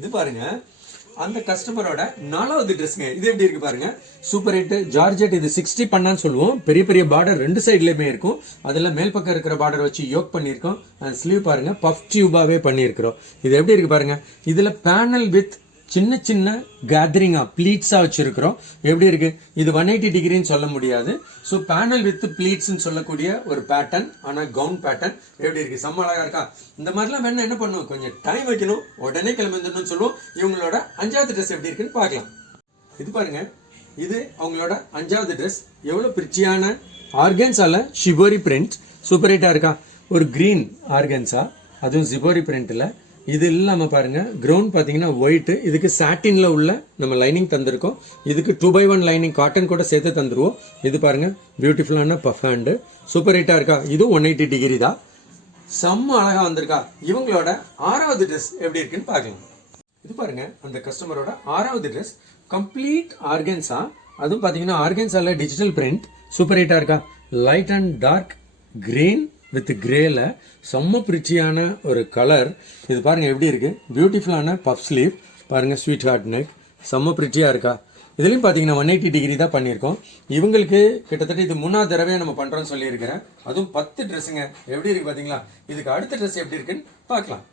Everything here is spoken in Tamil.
இது பாருங்க அந்த கஸ்டமரோட 4வது ட்ரெஸ்ங்க. இது எப்படி இருக்கு பாருங்க. Super hit georgette. இது 60 பண்ணான்னு சொல்லுவோம். பெரிய பெரிய பார்டர் 2 சைட்லயுமே இருக்கும். அதுல மேல் பக்கம் இருக்கிற பார்டர் வச்சு யோக் பண்ணியிருக்கோம். ஸ்லீவ் பாருங்க பஃப் டியூபாவே பண்ணியிருக்கிறோம். இது எப்படி இருக்கு பாருங்க. இதுல பேனல் வித் சின்ன சின்ன கேதரிங்கா ப்ளீட்ஸா வச்சிருக்கிறோம். எப்படி இருக்கு இது 180 டிகிரின்னு சொல்ல முடியாது. ஸோ பேனல் வித் ப்ளீட்ஸ்ன்னு சொல்லக்கூடிய ஒரு பேட்டர்ன். ஆனா கவுன் பேட்டர்ன் எப்படி இருக்கு, செம்ம அழகா இருக்கா. இந்த மாதிரிலாம் வேணா என்ன பண்ணுவோம், கொஞ்சம் டைம் வைக்கணும், உடனே கிளம்பிடணும்னு சொல்லுவோம். இவங்களோட 5வது ட்ரெஸ் எப்படி இருக்குன்னு பார்க்கலாம். இது பாருங்க, இது அவங்களோட 5வது ட்ரெஸ். எவ்வளவு பிரிச்சியான ஆர்கன்ஸால ஷிபோரி பிரிண்ட் சூப்பர் ஹிட்டா இருக்கா. ஒரு கிரீன் ஆர்கன்ஸா, அதுவும் ஜிபோரி பிரிண்ட்ல. இது இல்லாம பாருங்க கிரவுண்ட் பாத்தீங்கன்னா ஒயிட். இதுக்கு சாட்டின்ல உள்ள நம்ம லைனிங் தந்திருக்கோம். இதுக்கு 2x1 லைனிங் காட்டன் கூட சேர்த்து தந்துருவோம். இது பாருங்க பியூட்டிஃபுல்லான பஃப் ஹேண்ட் சூப்பர் ஹிட்டா இருக்கா. இது 180 டிகிரி தான், செம்ம அழகா வந்திருக்கா. இவங்களோட 6வது ட்ரெஸ் எப்படி இருக்குன்னு பார்க்கலாம். இது பாருங்க அந்த கஸ்டமரோட 6வது ட்ரெஸ் கம்ப்ளீட் ஆர்கன்ஸா. அதுவும் பாத்தீங்கன்னா ஆர்கன்ஸால டிஜிட்டல் பிரிண்ட் சூப்பர் ஹிட்டா இருக்கா. Light and dark green with கிரேல செம்ம பிரிச்சியான ஒரு கலர். இது பாருங்க எப்படி இருக்கு, பியூட்டிஃபுல்லான பஃப் ஸ்லீவ் பாருங்க, ஸ்வீட் ஹார்ட் நெக், செம்ம பிரிச்சியா இருக்கா. இதுலயும் பாத்தீங்கன்னா 180 டிகிரி தான் பண்ணியிருக்கோம். இவங்களுக்கு கிட்டத்தட்ட இது 3வது தடவையா நம்ம பண்றோம்னு சொல்லியிருக்கிறேன். அதுவும் 10 ட்ரெஸ்ஸுங்க. எப்படி இருக்கு பாத்தீங்களா. இதுக்கு அடுத்த ட்ரெஸ் எப்படி இருக்குன்னு பார்க்கலாம்.